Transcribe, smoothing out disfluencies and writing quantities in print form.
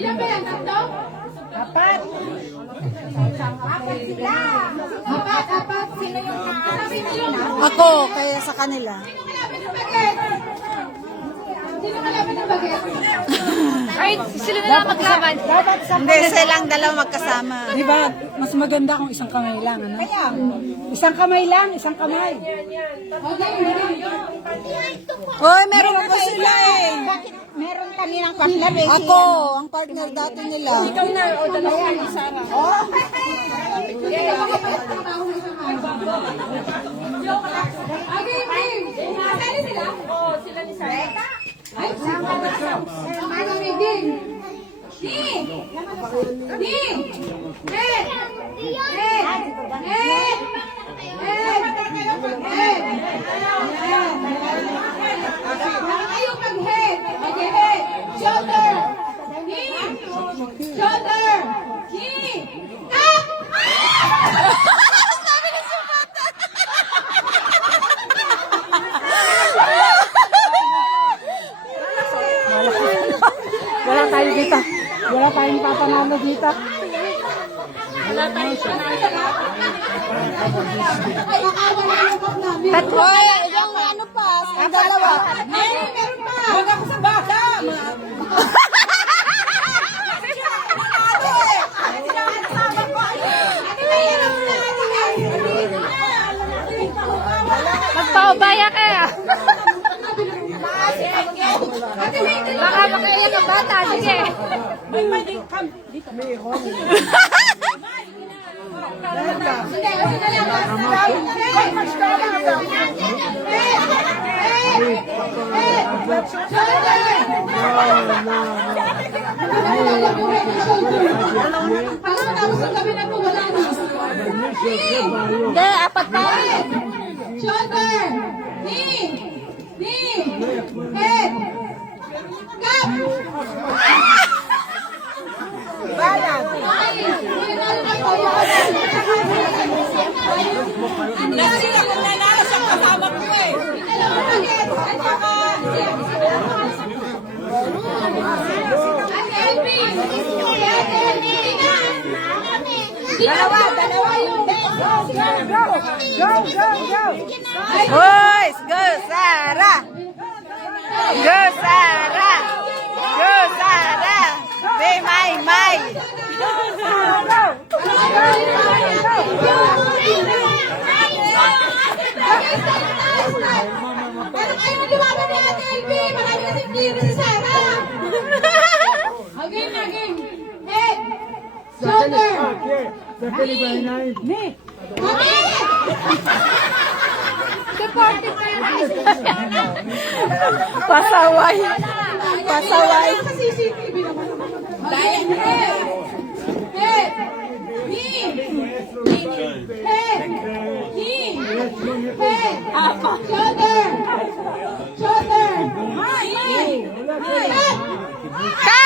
Ilan ba yan? Tatlo? Apat. Apat. Sino yung Ako, kaya sa kanila. Sino kalaban ng baget? Ay, sila na lang maglaban. Hindi, silang dalawa magkasama. Diba, mas maganda kung isang kamay lang, ano? Isang kamay lang, isang kamay. Hoy, meron pa sila eh. Meron kaninang partner eh. Ako, ang partner dati nila. Ikaw na, o dalawa ni Sarah. Oh. Sila ni Sarah. Ay, ano din? Shoulder! Shoulder! Wala tayo dito. Wala tayong papanalo dito. Tatlo. Hoy, yung ano pa, ang dalawa. Meron pa! Huwag ako sa baka. Magpaubaya kaya. Baka makaiyak ang bata. Sige. Hindi, apat pa. Shoulder! Knee! Head! Cup! Bayan. Dalawa yung Boys, go Sarah! Go Sarah! Go Sarah! Be my! Pero kayo lumaban ni Ate LB! Marami kasi clear si Sarah! Again! Head! Shoulder! Knee! Supportive kayo guys! Pasaway! Sa CCTV naman. Head! Knee! Head! Knee! Head! Shoulder! Knee! Head!